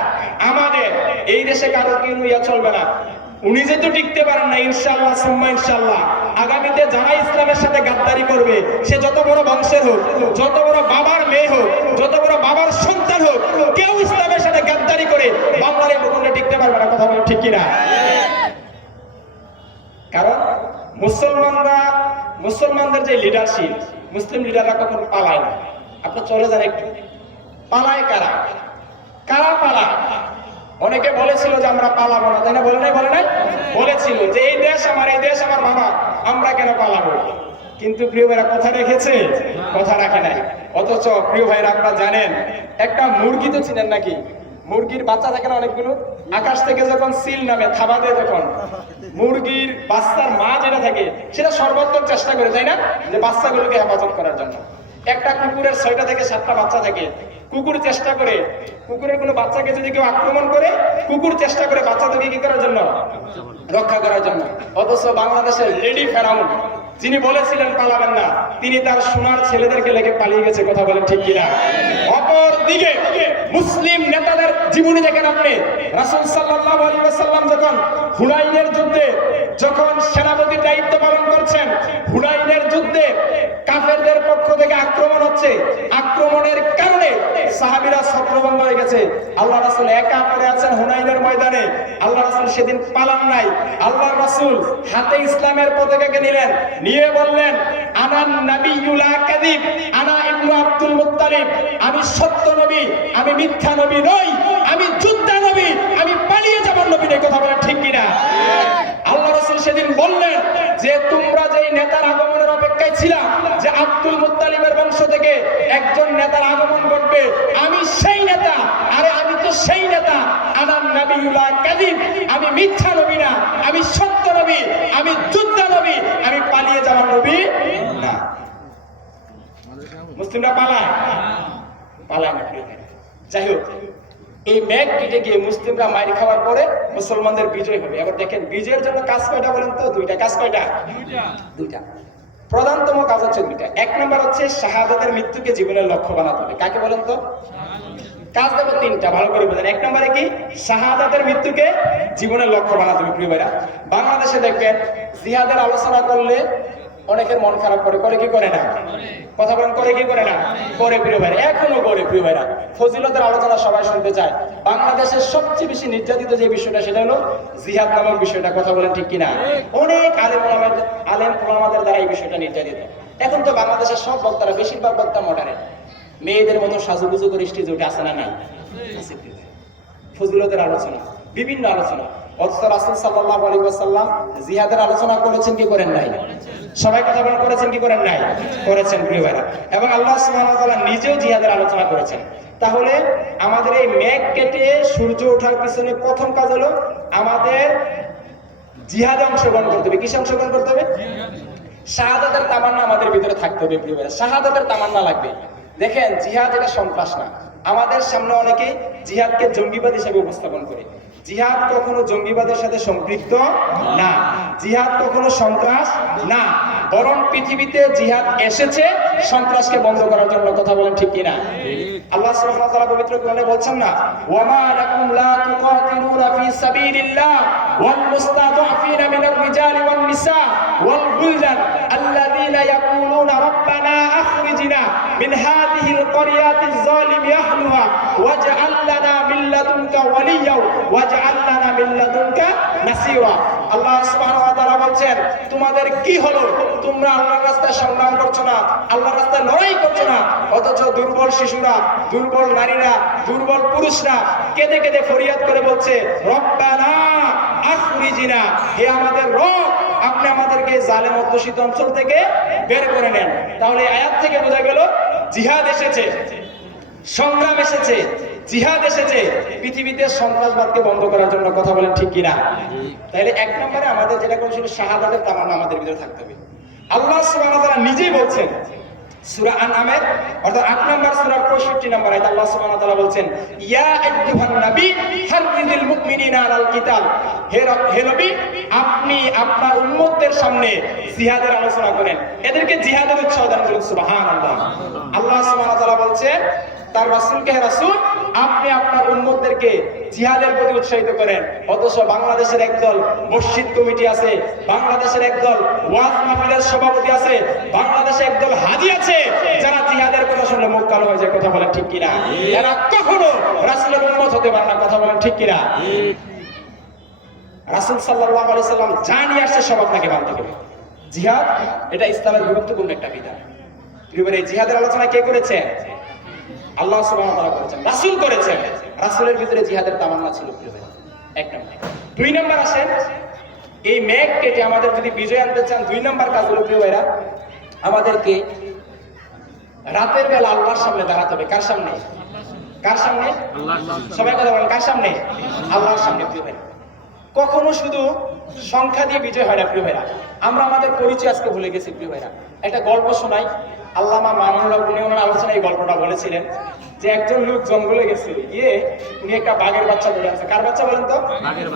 আমাদের। এই দেশে কারো কিন্তু ইয়া চলবে না। উনি যেহেতু টিকতে পারেন না, ইনশাআল্লাহ সুম্মা ইনশাআল্লাহ আগামীতে যারা ইসলামের সাথে গাদ্দারি করবে, সে যত বড় বংশের হোক, যত বড় বাবার মেয়ে হোক, যত বড় বাবার সন্তান হোক, কেউ ইসলামের সাথে গাদ্দারি করে বাংলার এই ভূখণ্ডে টিকতে পারবে না। কথা বলেন ঠিক কিনা? কারণ মুসলমানদের যে লিডারশিপ, মুসলিম লিডাররা কখনো পালায় না। আপনার চলে যান একটু, পালায় কারা? কারা পালায়? অনেকে বলেছিল যে আমরা পালাবো না, তাই না? বলে নাই? বলেছিল যে এই দেশ আমার, এই দেশ আমার বাবা, আমরা কেন পালাবো? কিন্তু প্রিয় ভাইরা কথা রেখেছে? কথা রাখে নাই। অথচ প্রিয় ভাইরা, আপনারা জানেন, একটা মুরগি তো চিনেন নাকি? মুরগির বাচ্চা থাকে না অনেকগুলো? আকাশ থেকে যখন সিল নামে, থাবা দেয়, তখন মুরগির বাচ্চার মা যেটা থাকে, সেটা সর্বোত্তম চেষ্টা করে, তাই না, যে বাচ্চাগুলোকে হেফাজত করার জন্য। একটা কুকুরের 6টা থেকে 7টা বাচ্চা থাকে। কুকুর চেষ্টা করে, কুকুরের কোনো বাচ্চাকে যদি কেউ আক্রমণ করে, কুকুর চেষ্টা করে বাচ্চাদেরকে কি করার জন্য? রক্ষা করার জন্য। অথচ বাংলাদেশের লেডি ফেরাউন, যিনি বলেছিলেন পালাবেন না, তিনি তার সোনার ছেলেদেরকে লেগে পালিয়ে গেছে। কথা বলেন ঠিক কিনা? অপর দিকে মুসলিম নেতাদের জীবনী দেখেন আপনি। রাসূল সাল্লাল্লাহু আলাইহি ওয়াসাল্লাম যখন হুনাইনের যুদ্ধে যখন সেনাপতির দায়িত্ব পালন করছেন, হুনাইনের যুদ্ধে কাফেরদের পক্ষ থেকে আক্রমণ হচ্ছে, আক্রমণের কারণে সাহাবীরা ছত্রভঙ্গ হয়ে গেছে। আল্লাহ রাসূল একা পড়ে আছেন হুনাইনের ময়দানে। আল্লাহ রাসূল সেদিন পালান নাই। আল্লাহ রাসূল হাতে ইসলামের পতাকাকে নিলেন, নিয়ে বললেন, আনান নাবিয়্যু লা কাযিব, আনা ইবনু আব্দুল মুত্তালিব, আমি সত্য নবী, আমি মিথ্যা নবী নই, আমি যোদ্ধা নবী, আমি পালিয়ে যাবার নবী নই। কথা বলেন ঠিক কিনা? আল্লাহ রাসূল সেদিন বললেন যে তোমরা যেই নেতার আগমনের অপেক্ষায় ছিলা, যে আব্দুল মুত্তালিবের বংশ থেকে একজন নেতার আগমন ঘটবে, আমি সেই নেতা। আরে আমি তো সেই নেতা। আনান নাবিয়্যু লা কাযিব, আমি মিথ্যা নবী না, আমি সত্য নবী, আমি যোদ্ধা নবী, আমি পালিয়ে যাওয়ার নবী না। মুসলিমরা পালায় না। যাই হোক, এই মেঘ কেটে গিয়ে মুসলিমরা মাইর খাওয়ার পরে মুসলমানদের বিজয় হবে। এবার দেখেন, বিজয়ের জন্য কাজ কয়টা বলেন তো? 2টা। কাজ কয়টা? 2টা। প্রধানতম কাজ হচ্ছে 2টা। 1 নম্বর হচ্ছে শাহাদাতের মৃত্যুকে জীবনের লক্ষ্য বানাতে হবে। কাকে বলেন তো? কাজ দেবো 3টা, ভালো করে বোঝেন। 1 নম্বরে কি? শাহাদাতের মৃত্যুকে জীবনের লক্ষ্য বানাতে হবে। প্রিয় ভাইরা, বাংলাদেশে দেখবেন জিহাদের আলোচনা করলে অনেকের মন খারাপ করে কি করে না? কথা বলেন, করে কি করে না? করে প্রিয় ভাইরা, এখনো করে প্রিয় ভাইরা। ফজিলতের আলোচনা সবাই শুনতে চায়। বাংলাদেশের সবচেয়ে বেশি নির্যাতিত যে বিষয়টা, সেটা হলো জিহাদ নামক বিষয়টা। কথা বলেন ঠিক কিনা? অনেক আলেম ওলামাদের দ্বারা এই বিষয়টা নির্যাতিত। এখন তো বাংলাদেশের সব বক্তারা, বেশিরভাগ বক্তা মডার্ন, মেয়েদের মতো সাজুগুজু করে স্টেজে উঠে আসে না? নাই। ফজিলতের আলোচনা, বিভিন্ন আলোচনা। অথচ রাসূল সাল্লাল্লাহু আলাইহি ওয়াসাল্লাম জিহাদের আলোচনা করেছেন কি করেন নাই? সবাই কথা বলেন, করেছেন কি করেন নাই? করেছেন প্রিয় ভাইরা। এবং আল্লাহ সুবহানাহু ওয়া তাআলা নিজেও জিহাদের আলোচনা করেছেন। তাহলে আমাদের এই মেঘ কেটে সূর্য ওঠার পিছনে প্রথম কাজ হলো আমাদের জিহাদে অংশগ্রহণ করতে হবে। কিসে অংশগ্রহণ করতে হবে? শাহাদাতের তামান্না আমাদের ভিতরে থাকতে হবে প্রিয় ভাইরা। শাহাদাতের তামান্না লাগবে। দেখেন, জিহাদ এটা সন্ত্রাস না। আমাদের সামনে অনেকে জিহাদকে জঙ্গিবাদ হিসেবে উপস্থাপন করে। জিহাদ কখনো জঙ্গিবাদের সাথে সম্পৃক্ত না। জিহাদ কখনো সন্ত্রাস না। বরং পৃথিবীতে জিহাদ এসেছে সন্ত্রাসকে বন্ধ করার জন্য। কথা বলেন ঠিক কিনা? আল্লাহ সুবহানাহু ওয়া তাআলা পবিত্র কোরআনে বলছেন না, ওয়ামা লাকুম লা তুকাতিলুনা ফি সাবিলিল্লাহ ওয়াল মুস্তাদআফিনা মিনার রিজালি ওয়ান নিসা ওয়াল বুলদান আল্লাযীনা ইয়াকুলুনা রাব্বানা আখরিজনা মিন হাযিহিল ক্বরিয়াতিজ যালিমি আহলুহা ওয়াজআল লানা মিন লাদুনকা ওয়ালিয়্যা ওয়াজআল লানা মিন লাদুনকা নাসীরা। আল্লাহ সুবহানাহু ওয়া তাআলা বলছেন, তোমাদের কি হলো? তোমরা আল্লাহর রাস্তায় সংগ্রাম করছো না, আল্লাহর রাস্তায় লড়াই করছো না, অথচ দুর্বল শিশুরা, দুর্বল নারীরা, দুর্বল পুরুষরা কেঁদে কেঁদে ফরিয়াদ করে বলছে, রব্বানা আখরিজনা, হে আমাদের রব, আপনি আমাদেরকে জালেম অধ্যুষিত অঞ্চল থেকে বের করে নেন। তাহলে আয়াত থেকে বোঝা গেল জিহাদ এসেছে, সংগ্রাম এসেছে, জিহাদ এসেছে পৃথিবীতে সন্ত্রাসবাদকে বন্ধ করার জন্য। কথা বলেন ঠিক কিনা? তাহলে এক নম্বরে আমাদের যেটা করেছিল শাহাদাতের তামান্না আমাদের ভিতরে থাকতে হবে। আল্লাহ সুবহানাহু ওয়া তাআলা নিজেই বলছেন সূরা আনআমের অর্থাৎ 8 নম্বর সূরার 65 নম্বর আয়াতে আল্লাহ সুবহানাহু ওয়া তাআলা বলছেন, ইয়া আইয়ুহান নবী হাররিজিল মুমিনিনা আলাল কিতাল, হে নবী আপনি আপনার উম্মতদের সামনে জিহাদের আলোচনা করেন, এদেরকে জিহাদের উৎসাহ দান করুন। সুবহানাল্লাহ। আল্লাহ সুবহানাহু ওয়া তাআলা বলছেন তার রাসূলকে, হে রাসূল আপনি আপনার উম্মতদেরকে জিহাদের প্রতি উৎসাহিত করেন, অথচ বাংলাদেশের একদল মসজিদ কমিটি আছে, বাংলাদেশের একদল ওয়াজ মাহফিলের সভাপতি আছে, বাংলাদেশে একদল হাজি আছে যারা জিহাদের কথা শুনলে মুখ কালো হয়ে যায়। কথা বলেন ঠিক কিনা? এরা কখনো রাসূলের উম্মত হতে পারে না। কথা বলেন ঠিক কিনা? রাসূল সাল্লাল্লাহু আলাইহি সাল্লাম যা নিয়ে আসছে সব আপনাকে মানতে হবে। জিহাদ এটা ইসলামের গুরুত্বপূর্ণ একটা বিধান। এবারে এই জিহাদের আলোচনা কে করেছে? আল্লাহ সুবহানাহু ওয়া তাআলা করেছেন, রাসূল করেছেন। রাসূলের ভিতরে জিহাদের তামান্না ছিল। এক নম্বর। দুই নম্বর আসেন, এই মেঘ কেটে আমাদের যদি বিজয় আনতে চান, দুই নম্বর কাজ হলো প্রিয় ভাইরা, আমাদেরকে রাতের বেলা আল্লাহর সামনে দাঁড়াতে হবে। কার সামনে? কার সামনে? সবাই কথা বলেন, কার সামনে? আল্লাহর সামনে। প্রিয় ভাই, কখনো শুধু সংখ্যা দিয়ে বিজয় হয় না প্রিয় ভাইরা। আমরা আমাদের পরিচয় আজকে ভুলে গেছি প্রিয় ভাইরা। একটা গল্প শোনাই, আল্লামা মামুনুল্লাহ উনি ওনার আলোচনায় এই গল্পটা বলেছিলেন যে একজন লোক জঙ্গলে গেছিল, গিয়ে উনি একটা বাঘের বাচ্চা ধরে আনছে। কার বাচ্চা বলেন তো?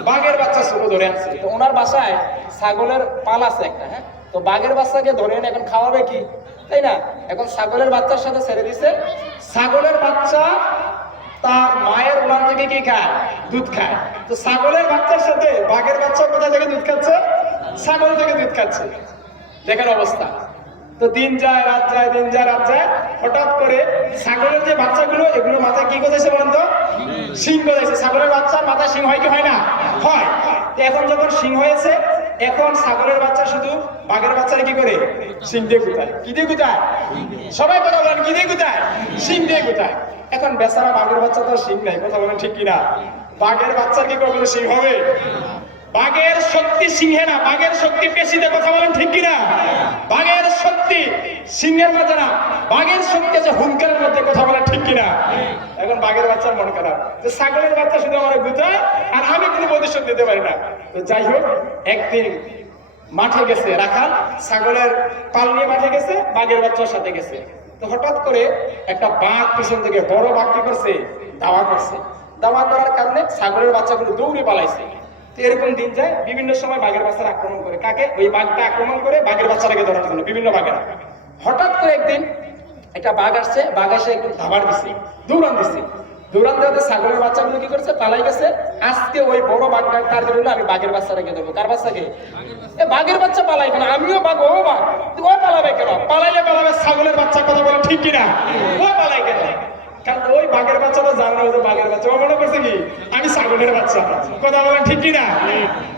বাঘের বাচ্চা ছোট ধরে আনছে। তো ওনার বাসায় ছাগলের পাল আছে একটা, হ্যাঁ, তো বাঘের বাচ্চাকে ধরে এনে এখন খাওয়াবে কি, তাই না? এখন ছাগলের বাচ্চার সাথে ছেড়ে দিছে। ছাগলের বাচ্চা তার মায়ের উলান থেকে কি খায়? দুধ খায়। তো ছাগলের বাচ্চার সাথে বাঘের বাচ্চা কোথা থেকে দুধ খাচ্ছে? ছাগল থেকে দুধ খাচ্ছে। দেখেন অবস্থা। তো দিন যায় রাত যায়, দিন যায় রাত যায়, হঠাৎ করে ছাগলের যে বাচ্চাগুলো, এগুলো মাথায় কি গজাইছে বলেন তো? শিং গজাইছে। ছাগলের বাচ্চার মাথায় শিং হয় কি হয় না? হয়। তো এখন যখন শিং হয়েছে, এখন ছাগলের বাচ্চা শুধু বাঘের বাচ্চারা কি করে? শিং দিয়ে গুতায়। কি দিয়ে গুতায়? সবাই কথা বলেন, কি দিয়ে গুতায়? শিং দিয়ে গুতায়। এখন বেচারা বাঘের বাচ্চা তো শিং নাই। কথা বলেন ঠিক কিনা? বাঘের বাচ্চার কি কখনো শিং হবে? বাঘের শক্তি সিংহে না, বাঘের শক্তি পেশিতে। কথা বলেন ঠিক কিনা? বাঘের শক্তি সিংহের মাঝে না, বাঘের শক্তি আছে হুঙ্কারের মধ্যে। কথা বলেন ঠিক কিনা? এখন বাঘের বাচ্চার মন খারাপ যে ছাগলের বাচ্চা শুধু আমার গুতায় আর আমি কোনো প্রতিশোধ দিতে পারি না। তো যাই হোক, একদিন মাঠে গেছে রাখাল, ছাগলের পাল নিয়ে মাঠে গেছে, বাঘের বাচ্চার সাথে গেছে। তো হঠাৎ করে একটা বাঘ পিছন থেকে, বড় বাঘ কি করছে? দাওয়া করছে। দাওয়া করার কারণে ছাগলের বাচ্চাগুলো দৌড়ে পালাইছে। এরকম দিন যায়, বিভিন্ন সময় বাঘের বাচ্চারা আক্রমণ করে। কাকে? ওই বাঘটা আক্রমণ করে বাঘের বাচ্চাটাকে ধরার জন্য বিভিন্ন বাঘেরা। হঠাৎ করে একদিন একটা বাঘ আসছে, বাঘ এসে একটু ধাবার দিচ্ছে, দৌড়ান দিচ্ছে। দৌড়ান দেওয়াতে ছাগলের বাচ্চাগুলো কি করছে? পালাই গেছে। আজকে ওই বড় বাঘটা টার্গেট হলো আমি বাঘের বাচ্চাটাকে দেবো। কার বাচ্চাকে? বাঘের বাচ্চা পালাই কেন? আমিও বাঘ, ও বাঘ। ও পালাবে কেন? পালাইলে পালাবে ছাগলের বাচ্চা। কথা বলেন ঠিক কিনা? ও পালাই কেন? কারণ ওই বাঘের বাচ্চা তো জানে না যে বাঘের বাচ্চা। ও মনে করছে কি আমি ছাগলের বাচ্চা। কথা বলেন ঠিক কিনা?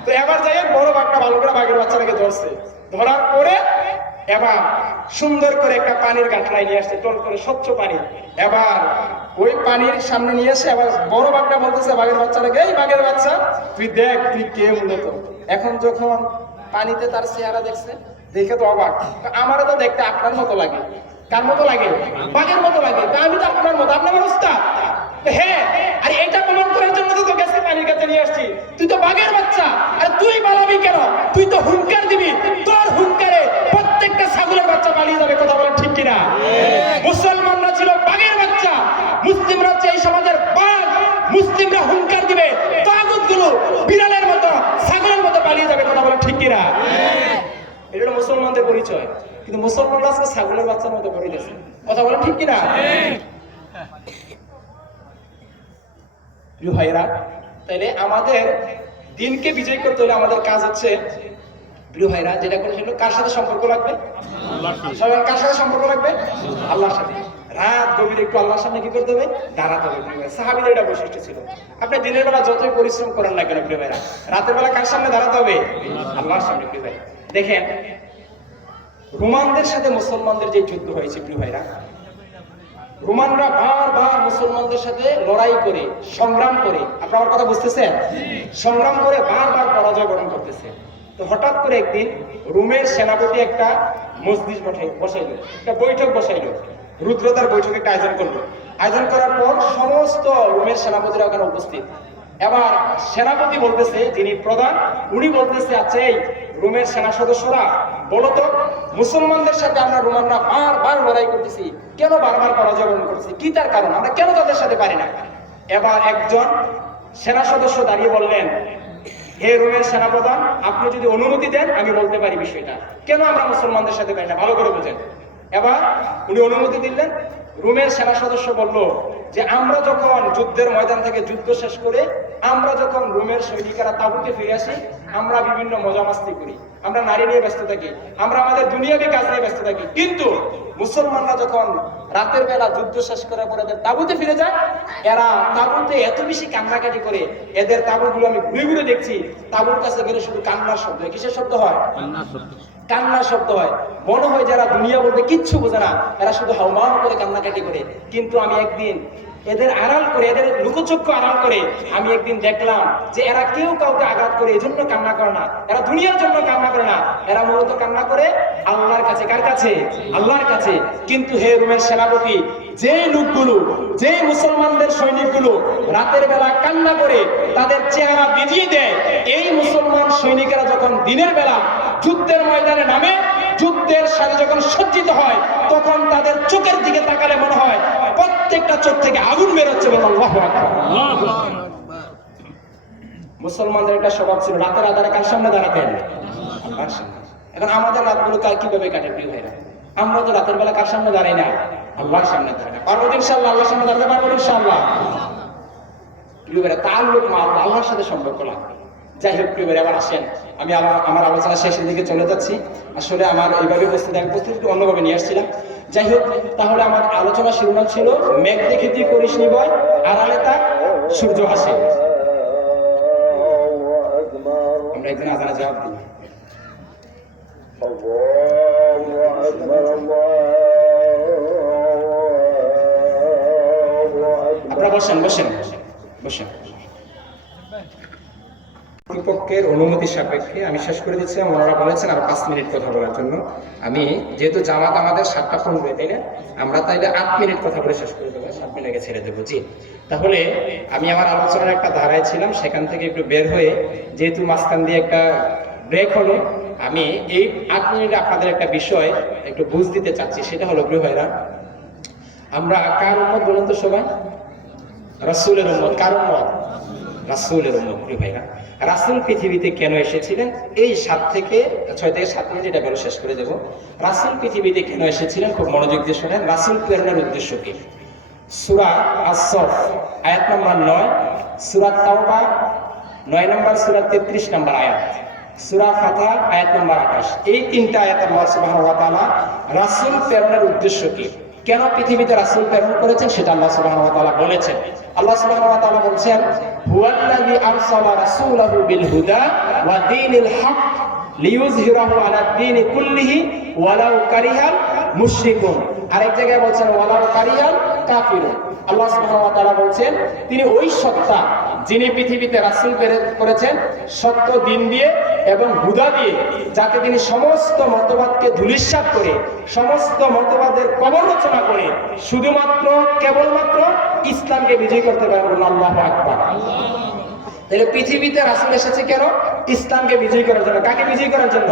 তো এবার যাই বড় বাঘটা ভালো করে বাঘের বাচ্চাটাকে ধরছে। ধরার পরে এবার সুন্দর করে একটা পানির গাঁটলাই নিয়ে আসছে, টন করে স্বচ্ছ পানি। এবার ওই পানির সামনে নিয়ে এসে আবার বড় বাঘটা বলতেছে বাঘের বাচ্চাটাকে, এই বাঘের বাচ্চা তুই দেখ তুই কে মূলত। এখন যখন পানিতে তার চেহারা দেখছে, দেখে তো অবাক। আমারও তো দেখতে আপনার মতো লাগে। কার মতো লাগে? বাঘের মতো লাগে। আমি তো আপনার মতো, আপনার অবস্থা। হ্যাঁ, আর এটা প্রমাণ করার জন্য তো গেছে পানির কাছে নিয়ে আসছি। তুই তো বাঘের বাচ্চা, আর তুই পালাবি কেন? তুই তো হুঙ্কার দিবি, তোর হুঙ্কারে প্রত্যেকটা ছাগলের বাচ্চা পালিয়ে যাবে। কথা বলেন ঠিক কিনা? মুসলমানরা ছিল বাঘের বাচ্চা, মুসলিমরা হচ্ছে এই সমাজের বাঘ। মুসলিমরা হুঙ্কার দিবে, তাগুতগুলো বিড়ালের মতো ছাগলের মতো পালিয়ে যাবে। কথা বলেন ঠিক কিনা? এটা হলো মুসলমানদের পরিচয়। কিন্তু মুসলমানরা আজকে ছাগলের বাচ্চার মতো করে দিয়েছে। কথা বলেন ঠিক কিনা? প্রিয় ভাইয়েরা, তাইলে আমাদের দিনকে বিজয় করতে হলে আমাদের কাজ হচ্ছে প্রিয় ভাইরা যেটা করে সেটা কার সাথে সম্পর্ক লাগবে? সবার কার সাথে সম্পর্ক লাগবে? আল্লাহর সাথে। রাত গভীরে একটু আল্লাহর সামনে কি করতে হবে? দাঁড়াতে হবে। সাহাবীদের এটা বৈশিষ্ট্য ছিল। আপনি দিনের বেলা যতই পরিশ্রম করেন না কেন প্রিয় ভাইরা, রাতের বেলা কার সামনে দাঁড়াতে হবে? আল্লাহর সামনে। প্রিয় ভাই দেখেন, রোমানদের সাথে মুসলমানদের যে যুদ্ধ হয়েছে প্রিয় ভাইরা, রোমানরা বারবার মুসলমানদের সাথে লড়াই করে, সংগ্রাম করে, আপনার আমার কথা বুঝতেছেন? সংগ্রাম করে বারবার পরাজয় বরণ করতেছে। তো হঠাৎ করে একদিন রোমের সেনাপতি একটা মজলিস বসাইলো, একটা বৈঠক বসাইলো, রুদ্রতার বৈঠক একটা আয়োজন করলো। আয়োজন করার পর সমস্ত রোমের সেনাপতিরা ওখানে উপস্থিত। এবার সেনাপতি বলতেছে, যিনি প্রধান, উনি বলতেছে, আচ্ছা এই রোমের সেনা সদস্যরা বলো তো, মুসলমানদের সাথে আমরা রোমানরা বারবার লড়াই করতেছি, কেন বারবার পরাজয় বরণ করতেছি, কি তার কারণ, আমরা কেন তাদের সাথে পারি না? এবার একজন সেনা সদস্য দাঁড়িয়ে বললেন, হে রোমের সেনাপ্রধান, আপনি যদি অনুমতি দেন আমি বলতে পারি বিষয়টা, কেন আমরা মুসলমানদের সাথে পারি না, ভালো করে বোঝেন। এবার উনি অনুমতি দিলেন। রোমের সেনা সদস্য বলল যে আমরা যখন যুদ্ধের ময়দান থেকে যুদ্ধ শেষ করে আমরা যখন রোমের সৈনিকেরা তাঁবুতে ফিরে আসি, আমরা বিভিন্ন মজা মাস্তি করি, আমরা নারী নিয়ে ব্যস্ত থাকি, আমরা আমাদের দুনিয়াবী কাজ নিয়ে ব্যস্ত থাকি, কিন্তু মুসলমানরা যখন রাতের বেলা যুদ্ধ শেষ করার পর এদের তাঁবুতে ফিরে যায়, এরা তাঁবুতে এত বেশি কান্নাকাটি করে, এদের তাঁবুগুলো আমি ঘুরে ঘুরে দেখছি, তাঁবুর কাছে গেলে শুধু কান্নার শব্দ হয়। কিসের শব্দ হয়? কান্নার শব্দ হয়। মনে হয় যারা দুনিয়া বলতে কিচ্ছু বোঝে না, এরা শুধু হাউমাউ করে কান্নাকাটি করে। কিন্তু আমি একদিন এদের আড়াল করে, এদের লুকোচক্ষু আড়াল করে আমি একদিন দেখলাম যে এরা কেউ কাউকে আঘাত করে এজন্য কান্না করে না, এরা দুনিয়ার জন্য কান্না করে না, এরা মূলত কান্না করে আল্লাহর কাছে। কার কাছে? আল্লাহর কাছে। কিন্তু হে রোমের সেনাপতি, যে লোকগুলো, যে মুসলমানদের সৈনিকগুলো রাতের বেলা কান্না করে তাদের চেহারা ভিজিয়ে দেয়, এই মুসলমান সৈনিকেরা যখন দিনের বেলা যুদ্ধের ময়দানে নামে, যুদ্ধের সাথে যখন সজ্জিত হয়, তখন তাদের চোখের দিকে তাকালে মনে হয় প্রত্যেকটা চোখ থেকে আগুন বেরোচ্ছে। আল্লাহু আকবার। মুসলমানদের একটা স্বভাব ছিল, রাতের আধারে কার সামনে দাঁড়াতেন? আল্লাহর সামনে। এখন আমাদের রাতগুলো কিভাবে কাটে প্রিয় ভাইরা? আমরা তো রাতের বেলা কার সামনে দাঁড়াই না? আল্লাহর সামনে দাঁড়াই। পারবো ইনশাআল্লাহ? আল্লাহর সামনে দাঁড়াতে পারবো ইনশাআল্লাহ? প্রিয় ভাইরা, তাআল্লুক মা আল্লাহর সাথে সম্পর্ক লাগবে। যাই হোক প্রিয় ভাইরা, আবার আসেন, আমি আমার আলোচনা শেষের দিকে চলে যাচ্ছি। আসলে আমার এইভাবে প্রস্তুতি অন্যভাবে নিয়ে আসছিলাম। যাই হোক, তাহলে আমার আলোচনা শিরোনাম ছিল মেঘ দেখে তুই করিস নি ভয়, আড়ালে তাক সূর্য হাসে। আমরা একদিন আজানে জবাব দিই। আপনারা বসেন বসেন বসেন। কর্তৃপক্ষের অনুমতি সাপেক্ষে আমি শেষ করে দিচ্ছিলাম, ওনারা বলেছেন আর 5 মিনিট কথা বলার জন্য। আমি যেহেতু জামাত আমাদের 7টা 15, তাই না, আমরা তাইলে 8 মিনিট কথা বলে শেষ করে দেবো, 7 মিনিট আগে ছেড়ে দেবো। জি, তাহলে আমি আমার আলোচনার একটা ধারায় ছিলাম, সেখান থেকে একটু বের হয়ে, যেহেতু মাঝখান দিয়ে একটা ব্রেক হলো, আমি এই 8 মিনিটে আপনাদের একটা বিষয় একটু বুঝ দিতে চাচ্ছি। সেটা হলো প্রিয় ভাইরা, আমরা কার উম্মত বলুন তো সবাই? রাসূলের উম্মত। কার উম্মত? রাসূলের উম্মত। প্রিয় ভাইরা, রাসূল পৃথিবীতে কেন এসেছিলেন? এই 6 থেকে 7 মিনিট এটা বলে শেষ করে দেব। রাসূল পৃথিবীতে কেন এসেছিলেন খুব মনোযোগ দিয়ে শুনেন। রাসূল প্রেরণের উদ্দেশ্য কি? সূরা আস-সফ আয়াত নম্বর 9, সূরা তাওবা 9 নম্বর, সূরা 33 নম্বর আয়াত, সূরা ফাতিহা আয়াত নম্বর 28। এই 3টা আয়াতে আল্লাহ সুবহানাহু ওয়া তাআলা রাসূল প্রেরণের উদ্দেশ্য কি, কেন পৃথিবীতে রাসূল প্রেরণ করেছেন সেটা আল্লাহ সুবহানাহু ওয়া তাআলা বলেছেন। আল্লাহ সুবহানাহু ওয়া তাআলা বলছেন, হুয়াল্লাযী আরসালা রাসূলাহু বিল হুদা ওয়া দীনিল হক লিইয়ুযহিরাহু আলাদ দীনি কুল্লিহি ওয়ালাউ কারিহাল মুশরিকুন। আরেক জায়গায় বলছেন ওয়ালাউ কারিহাল কাফিরুন। আল্লাহ সুবহানাহু ওয়া তাআলা বলছেন, তিনি ওই সত্তা যিনি পৃথিবীতে রাসূল প্রেরণ করেছেন সত্য দিন দিয়ে এবং হুদা দিয়ে, যাতে তিনি সমস্ত মতবাদকে ধূলিসাৎ করে, সমস্ত মতবাদের কবর রচনা করে শুধুমাত্র কেবলমাত্র ইসলামকে বিজয় করতে পারবেন। আল্লাহু আকবার। তাহলে পৃথিবীতে রাসূল এসেছে কেন? ইসলামকে বিজয় করার জন্য। কাকে বিজয় করার জন্য?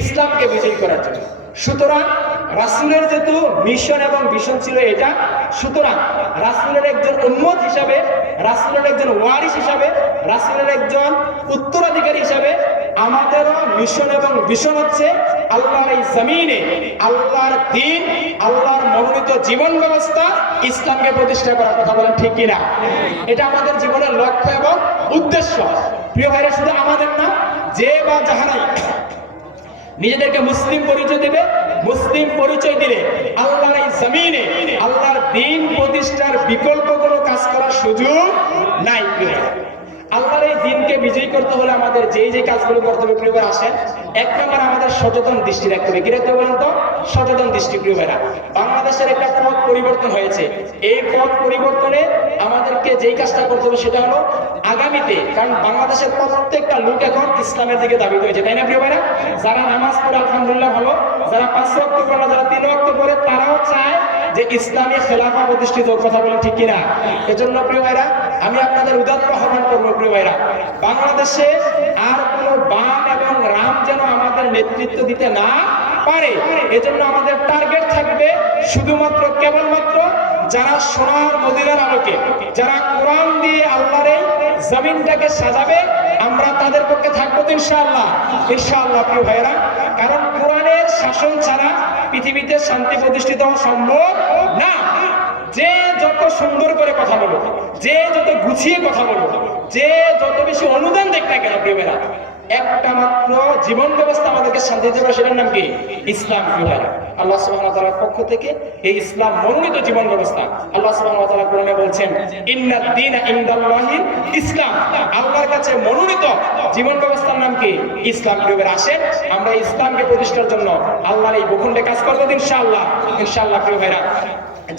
ইসলামকে বিজয় করার জন্য। সুতরাং রাসূলের যেহেতু মিশন এবং ভিশন ছিল এটা, সুতরাং রাসূলের একজন উম্মত হিসাবে, রাসূলের একজন ওয়ারিস হিসাবে, রাসূলের একজন উত্তরাধিকারী হিসাবে আমাদেরও মিশন এবং ভিশন হচ্ছে আল্লাহর এই জমিনে আল্লাহর দ্বীন, আল্লাহর মনোনীত জীবন ব্যবস্থা ইসলামকে প্রতিষ্ঠা করার। কথা বলেন ঠিক কিনা? এটা আমাদের জীবনের লক্ষ্য এবং উদ্দেশ্য। প্রিয় ভাইরা, শুধু আমাদের না, যে বা যাহারাই নিজেদেরকে মুসলিম পরিচয় দেবে, মুসলিম পরিচয় দিলে আল্লাহর এই জমিনে আল্লাহর দ্বীন প্রতিষ্ঠার বিকল্প কোনো কাজ করার সুযোগ নাই। আল্লাহর এই দ্বীনকে বিজয়ী করতে হলে আমাদের যে কাজগুলো করতে হবে প্রিয় ভাই, আসেন এক নম্বর আমাদের সচেতন দৃষ্টি রাখতে হবে। কি রাখতে হবে বলেন তো? সচেতন দৃষ্টি। প্রিয় ভাইরা, বাংলাদেশের একটা পথ পরিবর্তন হয়েছে। এই পথ পরিবর্তনে আমাদেরকে যেই কাজটা করতে হবে সেটা হলো আগামীতে, কারণ বাংলাদেশের প্রত্যেকটা লোক এখন ইসলামের দিকে দাবিত হয়েছে, তাই না প্রিয় ভাইরা? যারা নামাজ পড়ে আলহামদুলিল্লাহ ভালো, যারা 5 ওয়াক্ত পড়ে, যারা 3 ওয়াক্ত পড়ে, তারাও চায় যে ইসলামী খেলাফা প্রতিষ্ঠিত। কথা বলেন ঠিক কিনা? এজন্য প্রিয় ভাইরা, আমি আপনাদের উদাত্ত আহ্বান করবো প্রিয় ভাইরা, বাংলাদেশে আর কোনো বাম এবং রাম যেন আমাদের নেতৃত্ব দিতে না পারে। এজন্য আমাদের টার্গেট থাকবে শুধুমাত্র কেবলমাত্র যারা সোনার মদিনার আলোকে, যারা কোরআন দিয়ে আল্লাহর এই জমিনটাকে সাজাবে, আমরা তাদের পক্ষে থাকবো ইনশাআল্লাহ। ইনশাআল্লাহ প্রিয় ভাইরা, কারণ কোরআনের শাসন ছাড়া পৃথিবীতে শান্তি প্রতিষ্ঠিত হওয়া সম্ভব না। যে যত সুন্দর করে কথা বলো, যে যত গুছিয়ে কথা বলো, যে যত বেশি অনুদান দেখ না কেন প্রিয় ভাইরা, একটা মাত্র জীবন ব্যবস্থা আমাদেরকে শান্তি দেবে, সেটার নাম কি? ইসলাম। প্রিয় ভাইরা, আল্লাহ সুবহানাহু ওয়া তাআলার পক্ষ থেকে এই ইসলাম মনোনীত জীবন ব্যবস্থা। আল্লাহ সুবহানাহু ওয়া তাআলা কোরআনে বলছেন, ইন্নাদ দীনা ইনদাল্লাহিল ইসলাম। আল্লাহর কাছে মনোনীত জীবন ব্যবস্থার নাম কি? ইসলাম। প্রিয় ভাইরা, আসেন আমরা ইসলামকে প্রতিষ্ঠার জন্য আল্লাহর এই ভূখণ্ডে কাজ করব ইনশাআল্লাহ। ইনশাআল্লাহ প্রিয় ভাইরা,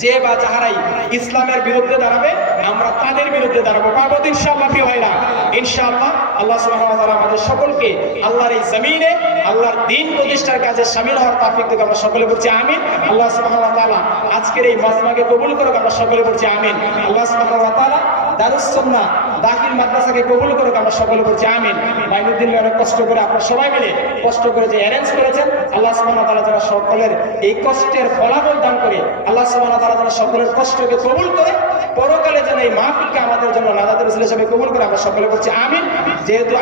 যে বা যাহারাই ইসলামের বিরুদ্ধে দাঁড়াবে, আমরা তাদের বিরুদ্ধে দাঁড়াবো, পারবো ইনশাআল্লাহ প্রিয় ভাইরা। ইনশাআল্লাহ আল্লাহ সুবহানাহু ওয়া তাআলা আমাদের সকলকে আল্লাহর এই জমিনে আল্লাহর দ্বীন প্রতিষ্ঠার কাজে শামিল হওয়ার তৌফিক দিক। আমরা সকলে বলছি আমিন। আল্লাহ সুবহানাহু ওয়া তাআলা আজকের এই মাজমাকে কবুল করুক। আমরা সকলে বলছি আমিন। আল্লাহ সুবহানাহু ওয়া তাআলা দারুস সুন্নাহ দাখিল মাদ্রাসাকে কবুল করুক। আমরা সকলে বলছি আমিন। মাইনুদ্দিন ভাই অনেক কষ্ট করে, আপনারা সবাই মিলে কষ্ট করে যে অ্যারেঞ্জ করেছেন, আল্লাহ সুবহানাহু ওয়া তাআলা যেন সকলের এই কষ্টের ফলাফল দান করে, আল্লাহ সুবহানাহু ওয়া তাআলা যেন সকলের কষ্টকে কবুল করে, পরকালে যেন এই মাহফিলকে আমাদের জন্য নাজাতের ওসিলা হিসেবে কবুল করে। আমরা সকলে বলছি আমিন। যেহেতু